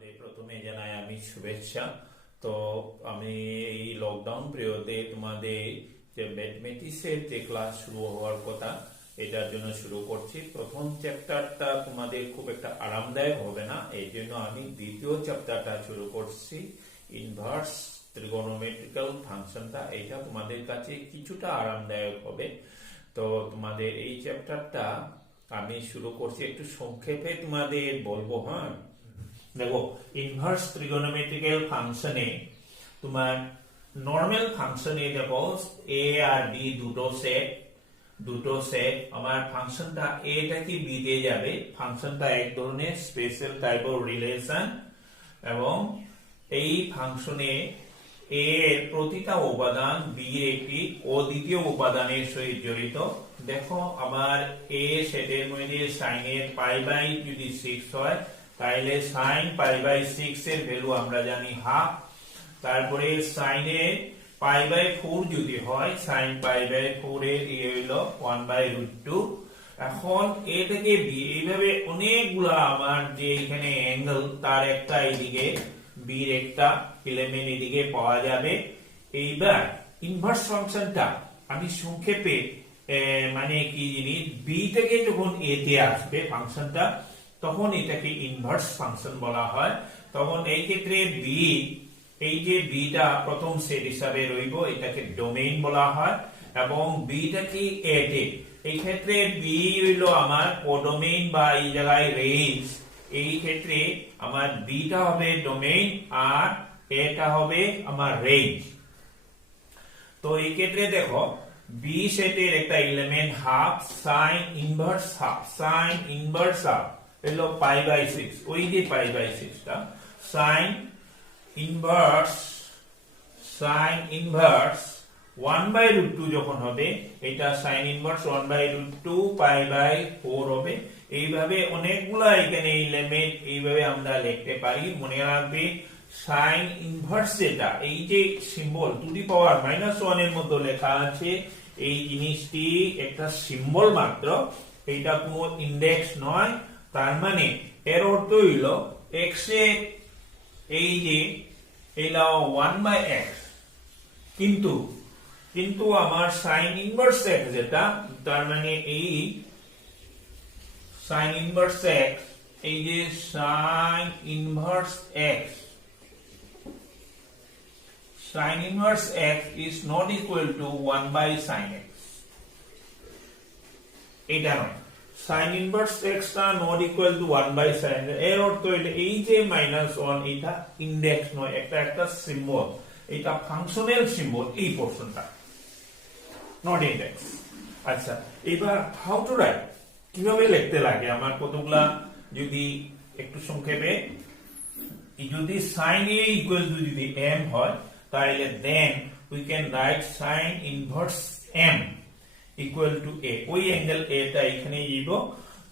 তোমাদের প্রথমে জানাই আমি শুভেচ্ছা। তো আমি এই লকডাউন পিরিয়ডে তোমাদের যে ম্যাথমেটিক্সের যে ক্লাস শুরু হওয়ার কথা এটার জন্য শুরু করছি। প্রথম চ্যাপ্টারটা তোমাদের খুব একটা আরামদায়ক হবে না, এই জন্য আমি দ্বিতীয় চ্যাপ্টারটা শুরু করছি। ইনভার্স ট্রিগোনোমেট্রিক্যাল ফাংশনটা, এটা তোমাদের কাছে কিছুটা আরামদায়ক হবে। তো তোমাদের এই চ্যাপ্টারটা আমি শুরু করছি, একটু সংক্ষেপে তোমাদের বলবো। হ্যাঁ, দেখো ইনভার্স ট্রিগোনোমেট্রিক্যাল ফাংশনে তোমার নরমাল ফাংশনে দেখো এ আর বি দুটো সেট আমার ফাংশনটা এটা কি বি তে যাবে। ফাংশনটা এক ধরনের স্পেশাল টাইপ অফ রিলেশন এবং এই ফাংশনে এ এর প্রতিটা উপাদান বি এর একটি অদ্বিতীয় উপাদানের সহিত জড়িত। দেখো আমার এ সেটের মধ্যে সাইন এর পাই বাই যদি 6 হয় তাহলে সাইন পাই বাই 6 এর ভ্যালু আমরা জানি হাফ। তারপরে সাইন এর পাই বাই 4 যদি হয় সাইন পাই বাই 4 এর হলো 1/√2। এখন এ থেকে বি এইভাবে অনেকগুলা আমার যে এখানে অ্যাঙ্গেল তার একটা এইদিকে বি এর একটা এলিমেন্ট এদিকে পাওয়া যাবে। এইবার ইনভার্স ফাংশনটা আমি সংক্ষেপে মানে কি জিনিস, বি থেকে যখন এ তে আসবে ফাংশনটা তখন এটাকে ইনভার্স ফাংশন বলা হয়। তখন এই ক্ষেত্রে বি, এই যে বিটা প্রথম সেট হিসাবে রইব, এটাকে ডোমেইন বলা হয়। এবং বিটা কি এ তে, এই ক্ষেত্রে বি হইল আমার কোডোমেইন বা এই জায়গায় রেঞ্জ। এই ক্ষেত্রে আমার বিটা হবে ডোমেইন আর এটা হবে আমার রেঞ্জ। তো এই ক্ষেত্রে দেখো বি সেটের একটা element half, sign inverse half হলো পাই বাই 6, ওই যে পাই বাই 6 টা সাইন ইনভার্স 1/√2 যখন হবে এটা সাইন ইনভার্স 1/√2 পাই বাই 4 হবে। এইভাবে অনেকগুলা এখানে এলিমেন্ট এইভাবে আমরা লিখতে পারি। মনে রাখবে সাইন ইনভার্স যেটা, এই যে সিম্বল টু দি পাওয়ার -1 এর মতো লেখা আছে, এই জিনিসটি একটা সিম্বল মাত্র, এটা কোনো ইন্ডেক্স নয়। তার মানে এর অর্থ হইল x এর এই যে এটা 1/x, কিন্তু আমার সাইন ইনভার্স x যেটা, তার মানে এই সাইন ইনভার্স x, এই যে sign inverse x is not equal to 1/sin x, এটা নয়। সাইন ইনভার্স x টা not equal to 1/sin x, এর অর্থ হইলে এই যে -1 এটা ইন্ডেক্স নয়, একটা সিম্বল, এটা ফাংশনাল সিম্বল, এই পোরশনটা নট ইন্ডেক্স। আচ্ছা, এবার হাউ টু রাইট, কিভাবে লিখতে লাগে আমার কতগুলা, যদি একটু সংক্ষেপে, যদি sin a equal to যদি m হয় তাহলে then we can write sin inverse m equal to a, ওই অ্যাঙ্গেল a টা এখানে দিব।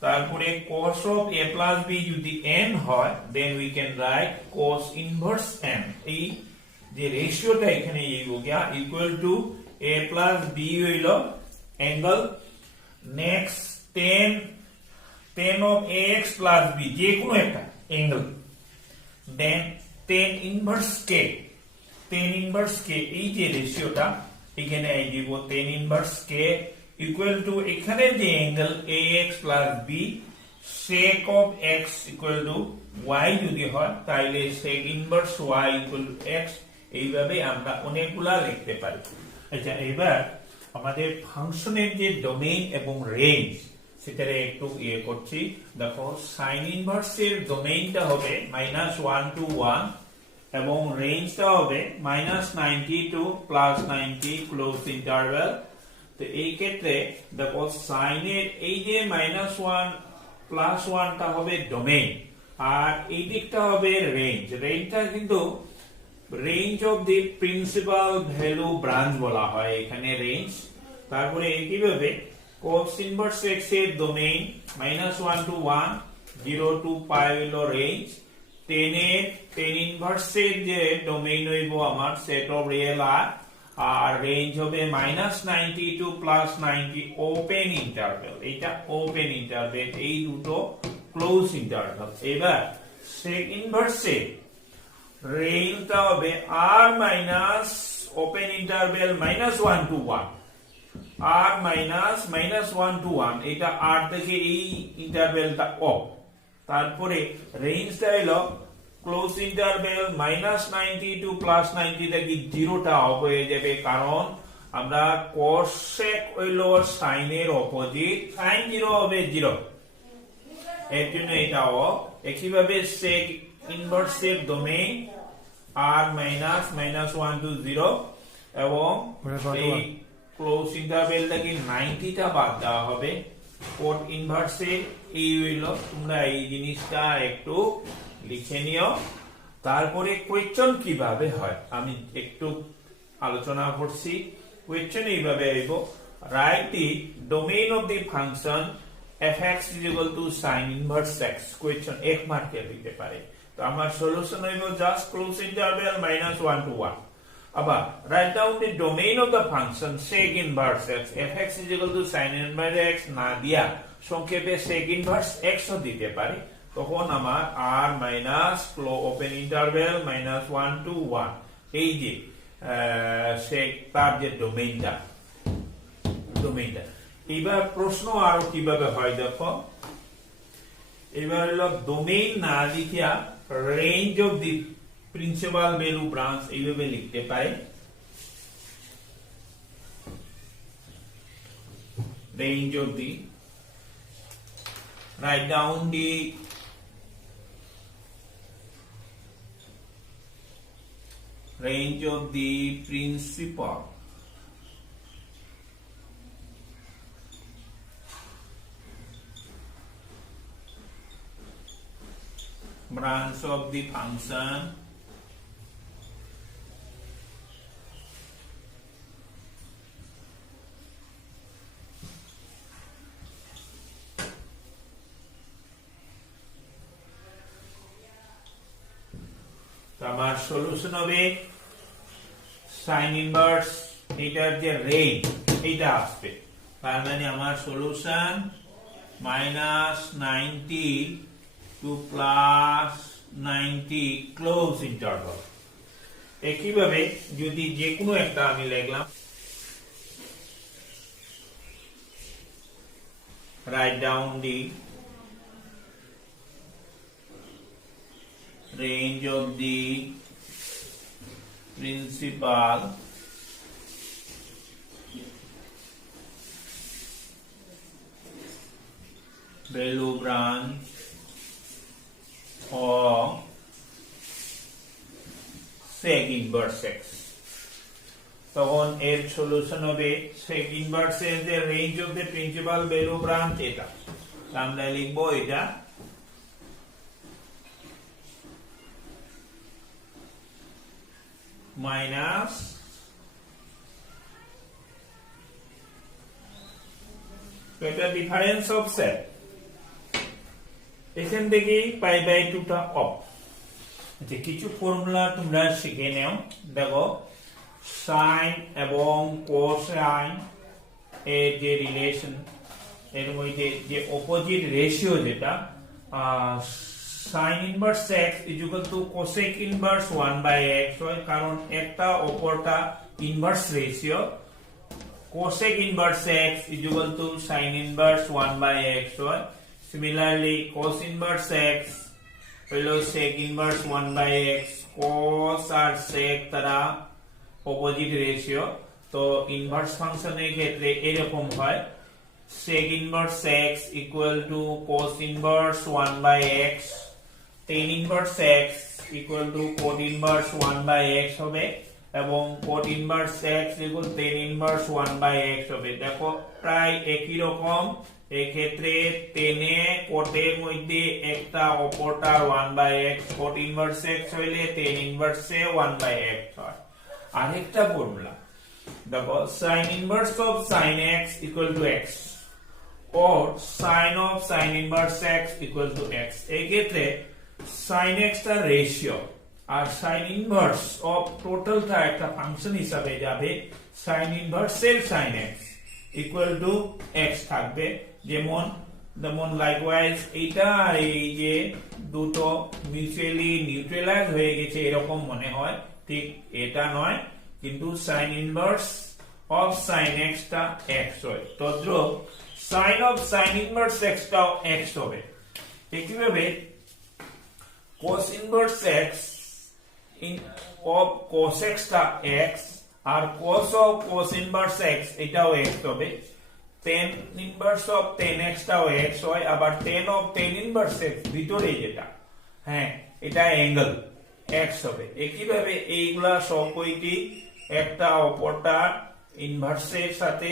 তারপরে cos of a plus b যদি n হয় then we can write cos inverse m, এই যে রেশিওটা এখানে দিব গিয়া equal to a plus b হইল angle, next tan of ax plus b যে কোনো একটা angle, then tan inverse k, এই যে রেশিওটা এখানে দিব tan inverse k equal to এখানে যে angle ax plus b sec of x equal to y যদি হয় তাহলে sec inverse y equal to x। এইভাবে আমরা অনেকগুলা লিখতে পারি। আচ্ছা, এবার আমাদের ফাংশনের যে ডোমেইন এবং রেঞ্জ সেটারে একটু করছি। দেখো সাইন ইনভার্স এর ডোমেইনটা হবে -1 to 1 এবং রেঞ্জটা হবে -90 to +90 ক্লোজ ইন্টারভ্যাল। তো এই ক্ষেত্রে দেখো সাইনের এই যে -1 +1 টা হবে ডোমেইন আর এই দিকটা হবে রেঞ্জ। রেঞ্জটা কিন্তু range of the principal value branch বলা হয় এখানে রেঞ্জ। তারপরে এইভাবে cos inverse x এর ডোমেইন -1 to 1, 0 to pi হলো রেঞ্জ। tan ইনভার্স এর যে ডোমেইন হইব আমার সেট অফ রিয়েল আর রেঞ্জ হবে -90 to +90 ওপেন ইন্টারভ্যাল, এটা ওপেন ইন্টারভ্যাল, এই দুটো ক্লোজ ইন্টারভ্যাল। এবার sec inverse রেঞ্জটা হবে r minus open interval -1 to 1 r minus -1 to 1 এটা r থেকে এই ইন্টারভ্যালটা অফ তারপরে রেঞ্জটা হলো ক্লোজ ইন্টারভ্যাল -90 টু +90 থেকে 0টা অফ হয়ে যাবে কারণ আমরা cos sec হইলো sin এর অপোজিট sin 0 হবে 0 এর জন্য এটা অফ একইভাবে sec ইনভার্স এর ডোমেইন r -1 to 0 এবং এই ক্লোজ ইন্টারভ্যাল থেকে 90টা বাদ দেওয়া হবে কোট ইনভার্সে এই হইলো তোমরা এই জিনিসটা একটু লিখে নিও তারপরে কোয়েশ্চন কিভাবে হয় আমি একটু আলোচনা করছি কোয়েশ্চন এইভাবে আইবো write the domain of the function fx = sin inverse x question 1 মার্কের দিতে পারে তো আমার সলিউশন হইবো জাস্ট ক্লোজ ইন্টারভ্যাল -1 to 1 আবার write down the domain of the function sec inverse x fx = sin inverse x না দিয়া সংক্ষেপে sec inverse x ও দিতে পারে তখন আমার r minus open interval -1 to 1 এই যে sec তার যে ডোমেইনটা এবার প্রশ্ন আরো কিভাবে হয় দেখো এবার হলো ডোমেইন না লিখিয়া range of the principal value branch এইভাবে লিখতে পারে range of the write down the range of the principal branch of the function আমার সলিউশন হবে sin ইনভার্স এটার যে রেঞ্জ এটা আসবে তার মানে আমার সলিউশন -90 টু +90 ক্লোজ ইন্টারভাল একইভাবে যদি যে কোনো একটা আমি লিখলাম write down the range of the principal value branch of sec inverse x তখন এর সলিউশন হবে sec inverse এর যে range of the principal value branch এটা আমরা লিখবো এটা মাইনাস এটা ডিফারেন্স অফ সেট এখান থেকে π/2 টা অফ আচ্ছা কিছু ফর্মুলা তোমরা শিখে নাও দেখো sin এবং cosine এর যে রিলেশন এর মধ্যে যে অপোজিট রেশিও যেটা sin inverse x = cosec inverse 1/x হয় কারণ একটা অপরটা inverse ratio cosec inverse x = sin inverse 1/x হয় similarly cos inverse x হলো sec inverse 1/x cos আর sec তারা অপোজিট রেশিও তো ইনভার্স ফাংশনের ক্ষেত্রে এরকম হয় sec inverse x = cos inverse 1/x tan inverse x = cot inverse 1/x হবে এবং cot inverse x = tan inverse 1/x হবে দেখো প্রায় একই রকম এই ক্ষেত্রে tan এ cot এর মধ্যে একটা অপরটার 1/x cot inverse x হইলে tan inverse 1/x হয় আরেকটা ফর্মুলা দেখো sin inverse of sin x = x or sin of sin inverse x = x এই ক্ষেত্রে sin x টা রেশিও আর sin ইনভার্স অফ টোটালটা একটা ফাংশন হিসাবে যাবে sin ইনভার্স এর sin x = x থাকবে যেমন যেমন লাইকওয়াইজ এইটা আর এই যে দুটো মিউচুয়ালি নিউট্রালাইজ হয়ে গেছে এরকম মনে হয়, ঠিক এটা নয়, কিন্তু sine inverse of sine x টা এক্স হয়, তদ্রুপ sine of sine inverse x টাও এক্স হবে। একইভাবে cos inverse x of cos x টা এক্স আর cos of cos inverse x এটাও এক্স হবে। tan inverse of tan x টাও x হয়, আবার tan অফ tan ইনভার্স x ভিতরে যেটা, হ্যাঁ এটা অ্যাঙ্গেল x হবে। একইভাবে এইগুলা সবকটি একটা অপরটা ইনভার্সের সাথে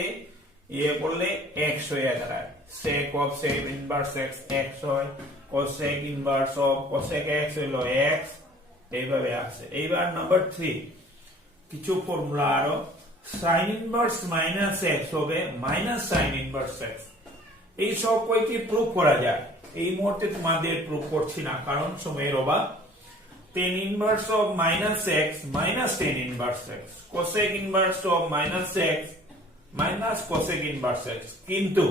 ইয়ে করলে x হয়ে দাঁড়ায়। sec of sec inverse x x হয়, cosec inverse of cosec x হলো x, এইভাবে আসে। এইবার নাম্বার 3 কিছু ফর্মুলা আরো, sin ইনভার্স মাইনাস এক্স হবে মাইনাস সাইন ইনভার্স এক্স। এই সব কয়টি প্রুফ করা যায়, এই মুহূর্তে তোমাদের প্রুফ করছি না কারণ সময়ের অভাব। tan inverse of minus x minus tan inverse x, cosec inverse of minus x minus cosec inverse x, কিন্তু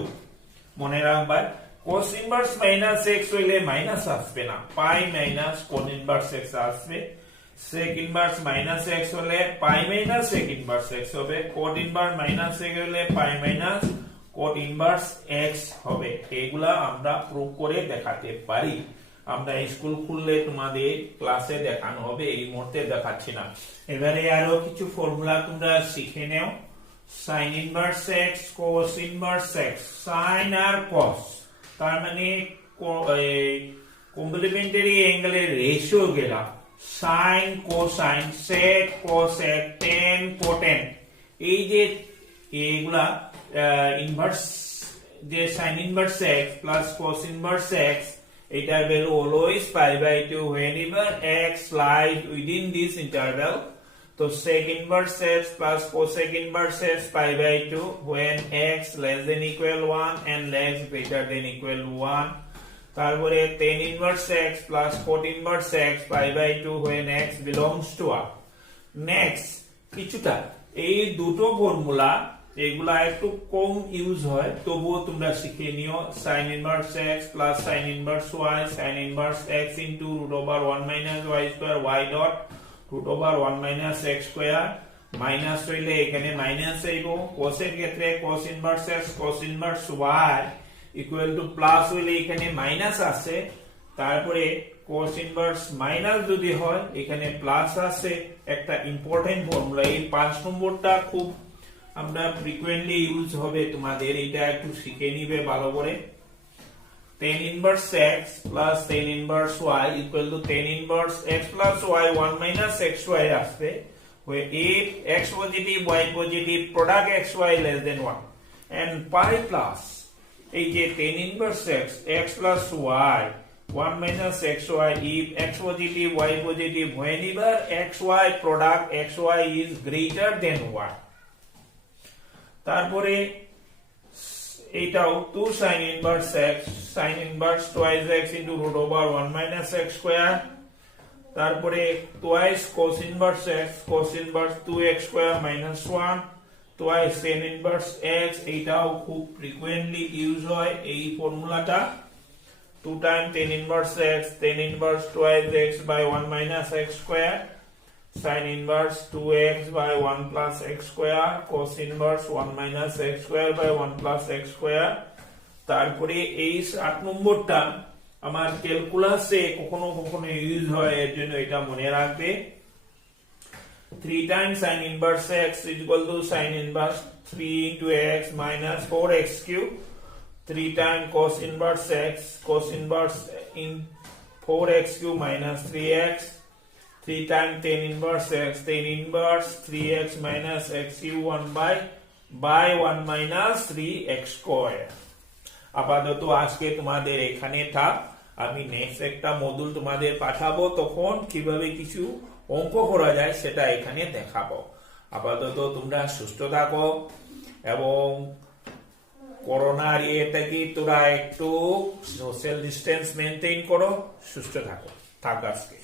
মনে রাখবা cos ইনভার্স মাইনাস এক্স হইলে মাইনাস আসবে না, পাই মাইনাস cos ইনভার্স এক্স আসবে। sec ইনভার্স মাইনাস এক্স হলে পাই minus sec inverse x হবে, cot inverse minus x হলে পাই মাইনাস cot ইনভার্স এক্স হবে। এগুলা আমরা প্রুফ করে দেখাতে পারি, আমরা স্কুল খুললে তোমাদের ক্লাসে দেখানো হবে, এই মুহূর্তে দেখাচ্ছি না। এবারে আরো কিছু ফর্মুলা তোমরা শিখে নাও। sin inverse x cos inverse x, sin আর cos তার মানে কমপ্লিমেন্টারি অ্যাঙ্গেলের রেশিও গেলাম, sin cosine sec cosec tan cotan, এই যে এইগুলা ইনভার্স যে sin inverse x plus cos inverse x, এটার value always π/2 whenever x lies within this interval। তো sec inverse x plus cosec inverse x π/2 when x less than equal 1 and x greater than equal 1। তারপরে tan inverse x plus cot inverse x π/2 when x belongs to R। Next কিছুটা এই দুটো formula এগুলা একটু কম use হয়, তবুও তোমরা শিখে নিও। sin inverse x plus sin inverse y, sin inverse x into √1 minus y square y dot √1 minus x square, minus হইলে এখানে মাইনাস আইবো, cos এর ক্ষেত্রে cos inverse x cos inverse y equal to plus হইলে এখানে minus আছে, তারপরে cos inverse minus যদি হয় এখানে প্লাস আছে। একটা ইম্পর্টেন্ট ফর্মুলা, এই 5 নম্বরটা খুব আমরা ফ্রিকোয়েন্টলি ইউজ হবে তোমাদের, এটা একটু শিখে নিবে ভালো করে। tan inverse x plus tan inverse y equal to tan inverse x plus y 1 minus xy আসবে, where if x positive y positive product xy less than 1 and pi plus এই যে tan inverse x x plus y 1 minus xy if x positive y positive whenever xy product xy is greater than 1। তারপরে এইটাও 2 sin inverse x sin inverse twice x into √1 minus x square, তারপরে twice cos inverse x cos inverse 2x square minus 1, twice tan inverse x, এইটাও খুব frequently use হয় এই ফর্মুলাটা। 2 times tan inverse x tan inverse twice x by 1 minus x square, sin inverse 2x by 1 plus x square, cos inverse 1 minus x square by 1 plus x square। তারপরে এই 8 নম্বরটা আমার ক্যালকুলাসে কখনো কখনো ইউজ হয়, এর জন্য এটা মনে রাখবে। 3 times sin inverse x is equal to sin inverse 3 into x minus 4x cube, 3 times cos inverse x cos inverse in 4x cube minus 3x, 3 times tan inverse x tan inverse 3x minus x cube 1 by 1 minus 3x square। আপাতত আজকে তোমাদের এখানে থাক, আমি next একটা module তোমাদের পাঠাবো, তখন কিভাবে কিছু অঙ্ক করা যায় সেটা এখানে দেখাবো। আপাতত তোমরা সুস্থ থাকো এবং করোনার ইয়ে থেকে তোরা একটু সোশ্যাল ডিস্টেন্স মেনটেন করো, সুস্থ থাকো। থাক আজকে।